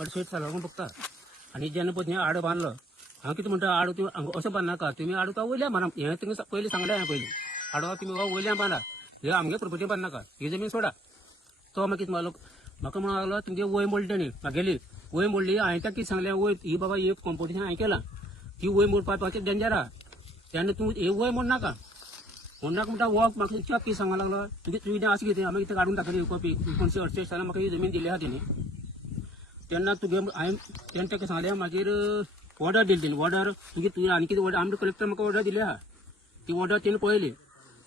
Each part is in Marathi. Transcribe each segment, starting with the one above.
68 सालावरून बघता आणि जेन्ना पळय आड बांदलो हांव कितें म्हणटा आड तुम्ही असं बांदनाका तुम्ही आड तो वयल्या बांदा हें तुमकां पयलीं सांगलें हांवें पयलीं आडवा तुम्ही वयल्या बांदा हे आमगे प्रॉपर्टी बांदनाका ही जमीन सोडा तो मागीर कितें म्हणलो म्हाका म्हणून लागलो तुमगे वय मोडली तेणी म्हागेली वय मोडली हांवें ताका कितें सांगलें वय ही बाबा ही कॉम्पिटिशन हांवें केलां ती वय मोडपाचें डेंजर आहा तेन्ना तूं हे वय मोडनाका म्हणून म्हणटा हो म्हाका इतक्या कितें सांगूंक लागलो तुवें अशें कितें हांवें कितें काडून दाखयलें कॉपी 1968 सालान म्हाका ही जमीन दिली आहा तेणी तेन्ना तुगे हांवें तेन्ना ताका सांगलें मागीर ऑर्डर दिली तेणी ऑर्डर तुवें आनी कितें ऑर्डर आमचे कलेक्टर म्हाका ऑर्डर दिली आहा ती ऑर्डर तेणी पळयली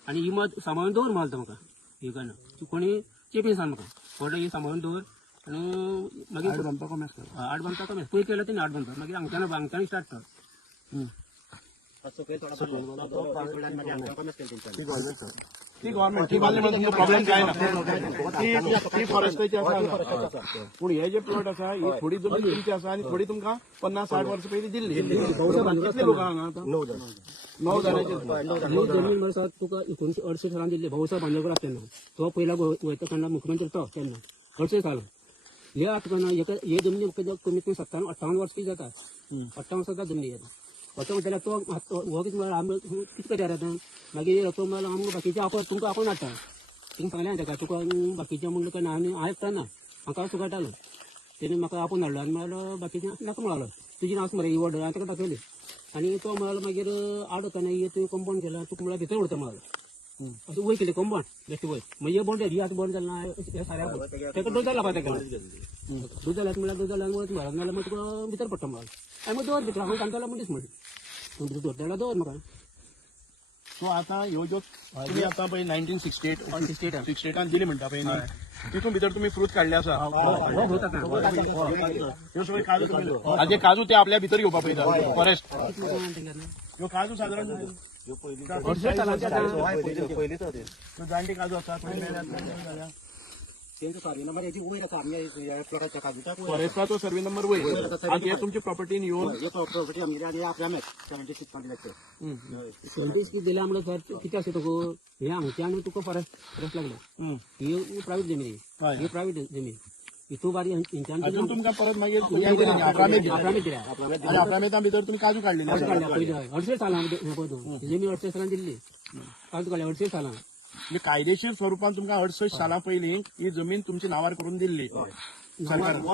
आनी ही मत सांबाळून दवर मारता म्हाका ही कारण तूं कोणी चेपीन सांग म्हाका ऑर्डर ही सांबाळून दवर आनी मागीर आड बांदता कमी पळय केलं तेणी आड बांदता मागीर हांगच्यान स्टार्ट कर ती गव्हर्नमेंट ती बांदली म्हणजे प्रॉब्लेम काय ना ती फॉरेस्टाची आसा पूण हे जे प्लॉट आसा ही थोडी जमीन तुमची आसा आनी थोडी तुमकां 50-60 वर्सां पयलीं दिल्ली कितले लोक हांगा आतां 9 जाणांची ही जमीन मला तुका 1968 सालान दिल्ली भाऊसाहेब बांदोडकर आसा तेन्ना तो पयला वयता तेन्ना मुख्यमंत्री तो तेन्ना 68 सालान हे आतां हे जमनी कमीत कमी 57-58 वर्स कितें जाता 58 वर्सां जमनी असं म्हटल्यार तो हो कितें म्हळ्यार आमी कितें करया आतां मागीर तो म्हळ्यार आमकां बाकीचे आपोवप तुमकां आपोवन हाडटा तिंगा सांगलें ताका तुका बाकीचे म्हणलें काय ना आनी हांव एकटा ना म्हाका सुकाटालो तेणी म्हाका आपोवन हाडलो आनी म्हळ्यार बाकीचे नाका म्हणालो तुजी नाच मरे ही ऑर्डर हांवें ताका दाखयली आनी तो म्हळ्यार मागीर आडताना हे तुवें कंपाउंड केला तुका म्हळ्यार भितर उरता म्हळ्यार असं वय केलें कंपाउंड बेश्टे वय मागीर हे बोंड ही आतां बोंड जालें ना हे साऱ्या ताका दोज जाला ताका दोज जाल्यात म्हळ्यार दोज जाल्यार वच म्हळ्यार नाल्यार मागीर तुका भितर पडटा म्हळ्यार हांवें मागीर दवर भितर हांव सांगतालो म्हणटीच म्हण भितर दवरता दवर म्हाका सो आता ह्यो ज्यो तुम्ही आता पळय 1968 दिली म्हणटा पळय न्ही तितून भितर तुम्ही फ्रूट काडले आसा ह्यो सगळे काजू तुमी हाजे काजू ते आपल्या भितर घेवपा पळयता फॉरेस्ट ह्यो काजू सादारण जाणटी काजू आसा फॉरेस्टाचो सर्वे नंबर वयर आनी हे तुमची प्रॉपर्टीन येवन कितें दिल्या म्हणल्यार सर कितें आसा तुका हे हांगच्यान तुका फॉरेस्ट लागले ही प्रायवेट जमीन ही प्रायवेट जमीन हितू बारी अजून तुमकां परत मागीर 11 भितर तुम्ही काजू काडलेले 68 सालान जमीन 68 सालान दिल्ली काजू काडले 68 सालान म्हणजे कायदेशीर स्वरूपान तुमकां 68 साला पयलीं ही जमीन तुमची नावार करून दिल्ली सरकारान 68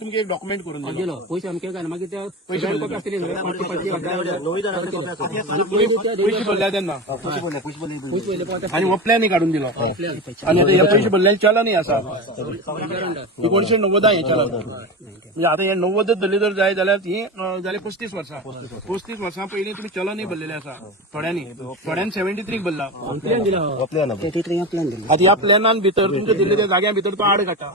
तुमका एक डॉक्युमेंट करून दिलो पयशे आमके काय मागीर त्या पैसे भरल्या तेन्ना आनी हो प्लॅनय काडून दिलो आनी आता हे पैसे भरलेले चलनय आसा 1990 हे चलन म्हणजे आता हे 90 धरली जर जाय जाल्यार ही जाले 35 वर्सां पयलीं तुमी चलनय भरलेले आसा थोड्यांनी 73 भरला आता ह्या प्लॅनान भितर तुमच्या दिल्ले त्या जाग्या भितर तो आड काडटा